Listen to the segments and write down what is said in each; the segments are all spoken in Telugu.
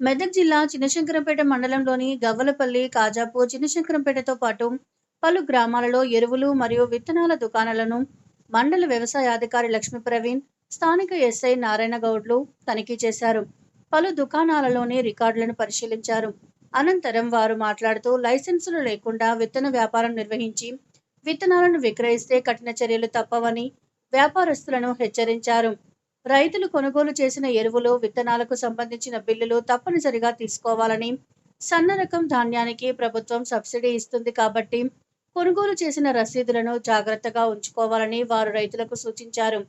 మెదక్ జిల్లా చిన్నశంకరంపేట మండలంలోని గవ్వలపల్లి కాజాపూర్ చిన్నశంకరంపేటతో పాటు పలు గ్రామాలలో ఎరువులు మరియు విత్తనాల దుకాణాలను మండల వ్యవసాయ అధికారి లక్ష్మీ ప్రవీణ్ స్థానిక ఎస్ఐ నారాయణ గౌడ్లు తనిఖీ చేశారు. పలు దుకాణాలలోని రికార్డులను పరిశీలించారు. అనంతరం వారు మాట్లాడుతూ లైసెన్సులు లేకుండా విత్తన వ్యాపారం నిర్వహించి విత్తనాలను విక్రయిస్తే కఠిన చర్యలు తప్పవని వ్యాపారస్తులను హెచ్చరించారు. రైతులు కొనుగోలు చేసిన ఎరువులు విత్తనాలకు సంబంధించిన బిల్లులు తప్పనిసరిగా తీసుకోవాలని సన్న రకం ధాన్యానికి ప్రభుత్వం సబ్సిడీ ఇస్తుంది కాబట్టి కొనుగోలు చేసిన రసీదులను జాగ్రత్తగా ఉంచుకోవాలని వారు రైతులకు సూచించారు.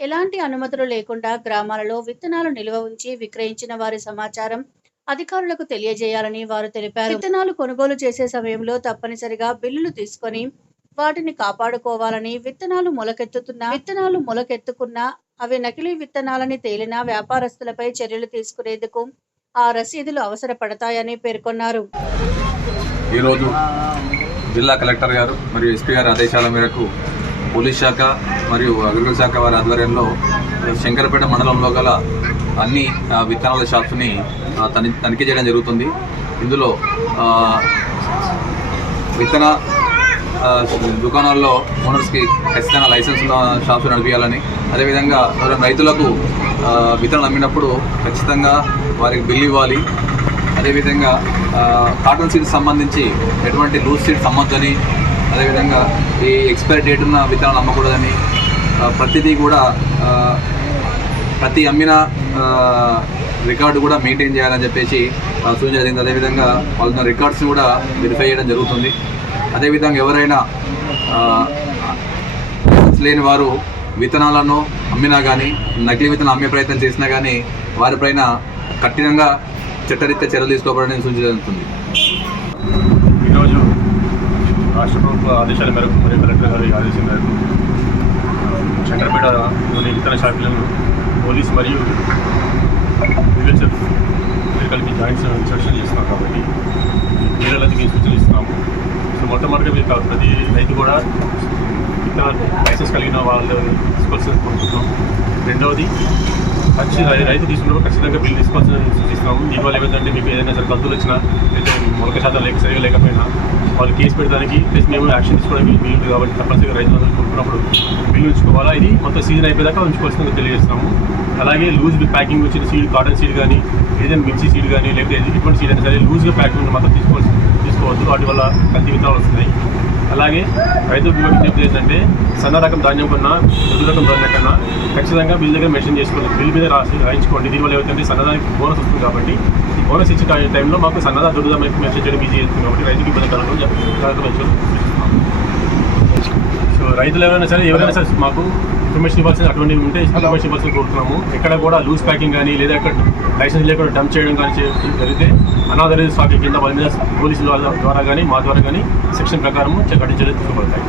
ఎలాంటి అనుమతులు లేకుండా గ్రామాలలో విత్తనాలు నిల్వ ఉంచి విక్రయించిన వారి సమాచారం అధికారులకు తెలియజేయాలని వారు తెలిపారు. విత్తనాలు కొనుగోలు చేసే సమయంలో తప్పనిసరిగా బిల్లులు తీసుకొని వాటిని కాపాడుకోవాలని విత్తనాలు మొలకెత్తుతున్న విత్తనాలు మొలకెత్తుకున్న అవి నకిలీ విత్తనాలని తేలిన వ్యాపారస్తులపై చర్యలు తీసుకునేందుకు ఆ రసీదులు అవసరపడతాయని పేర్కొన్నారు. ఈరోజు జిల్లా కలెక్టర్ గారు మరియు ఎస్పీ గారి ఆదేశాల మేరకు పోలీస్ శాఖ మరియు అగ్రికల్చర్ శాఖ వారి ఆధ్వర్యంలో శంకరపేట మండలంలో గల అన్ని విత్తనాల షాప్స్ని తని తనిఖీ చేయడం జరుగుతుంది. ఇందులో ఆ, విత్తన దుకాణాల్లో ఓనర్స్కి ఖచ్చితంగా లైసెన్స్ ఉన్న షాప్స్ నడిపించాలని అదేవిధంగా రైతులకు విత్తనం విత్తనాలు అమ్మినప్పుడు ఖచ్చితంగా వారికి బిల్లు ఇవ్వాలి. అదేవిధంగా కాటన్ సీడ్స్ సంబంధించి ఎటువంటి లూజ్ సీడ్స్ అమ్మొద్దని అదేవిధంగా ఈ ఎక్స్పైరీ డేట్ ఉన్న విత్తనాలు అమ్మకూడదని ప్రతిదీ కూడా ప్రతి అమ్మిన రికార్డు కూడా మెయింటైన్ చేయాలని చెప్పేసి సూచన జరిగింది. అదేవిధంగా వాళ్ళ రికార్డ్స్ని కూడా వెరిఫై చేయడం జరుగుతుంది. అదేవిధంగా ఎవరైనా లేని వారు విత్తనాలను అమ్మినా కానీ నకిలీ విత్తనాలు అమ్మే ప్రయత్నం చేసినా కానీ వారిపైన కఠినంగా చట్టరీత్యా చర్యలు తీసుకోబడని సూచించబడుతుంది ఈరోజు రాష్ట్ర ప్రభుత్వ ఆదేశాల మేరకు మరియు కలెక్టర్ గారి ఆదేశం మేరకు శంకరపేటలోని ఇతర షాపులను పోలీస్ మరియు అగ్రికల్చర్ జాయిన్ జాయింట్స్ ఇన్స్ట్రక్షన్ చేస్తున్నాం కాబట్టి పిల్లలకి మేము సూచనలు ఇస్తున్నాము సో మొట్టమొదటిగా మీరు కా- ప్రతి రైతు కూడా విత్తన లైసెన్స్ కలిగిన వాళ్ళు తీసుకోవాల్సింది కోరుకుంటున్నాం. రెండవది ఖచ్చితంగా రైతు తీసుకున్నప్పుడు ఖచ్చితంగా బిల్లు తీసుకోవాల్సిన సూచిస్తాము దీనివల్ల ఏమైందంటే మీకు ఏదైనా సరే కలుతులు వచ్చినా లేదా మొలక శాతం లేక సరిగా లేకపోయినా వాళ్ళు కేసు పెడతానికి ప్లస్ మేము యాక్షన్ తీసుకోవడానికి వీలు కాబట్టి తప్పనిసరిగా రైతులందరూ కొనుక్కున్నప్పుడు బిల్లు ఉంచుకోవాలా? ఇది మొత్తం సీజన్ అయిపోయాక ఉంచుకోవాల్సిందిగా తెలియజేస్తాము అలాగే లూజ్ ప్యాకింగ్ వచ్చిన సీడ్ కాటన్ సీడ్ కానీ ఏదైనా మిర్చి సీడ్ కానీ లేకపోతే ఎటువంటి సీడ్ అయినా సరే లూజ్గా ప్యాకింగ్ మాత్రం తీసుకోవాల్సి తీసుకోవద్దు. వాటి వల్ల కంది విత్తనాలు వస్తున్నాయి. అలాగే రైతు రైతులకు చెప్పి ఏంటంటే సన్న రకం ధాన్యం కన్నా దొడ్డు రకం ధాన్యం కన్నా ఖచ్చితంగా బిల్ దగ్గర మెన్షన్ చేసుకోండి బిల్ మీద రాసి రాయించుకోండి. దీనివల్ల ఏమవుతుందంటే సన్నదానికి బోనస్ వస్తుంది కాబట్టి ఈ బోనస్ ఇచ్చే టైంలో మాకు సన్నదా దొడ్డు మెసేజ్ మెన్షన్ చేయడం ఈజీ అవుతుంది కాబట్టి రైతుకి ఇబ్బంది కలగడం జాగ్రత్త సో రైతులు ఎవరైనా సరే ఎవరైనా సరే మాకు ఇన్ఫర్మేషన్ ఇవ్వాల్సిన అటువంటివి ఉంటే ఇన్ఫర్మేషన్ ఇవ్వాల్సిన కోరుతున్నాము. ఎక్కడ కూడా లూజ్ ప్యాకింగ్ కానీ లేదా ఎక్కడ లైసెన్స్ లేకుండా డంప్ చేయడం కానీ జరిగితే అనాథరైజ్ స్టాక్ కింద వాళ్ళ మీద పోలీసుల ద్వారా కానీ మా ద్వారా కానీ సెక్షన్ ప్రకారం కఠిన చర్యలు తీసుకోబడతాయి.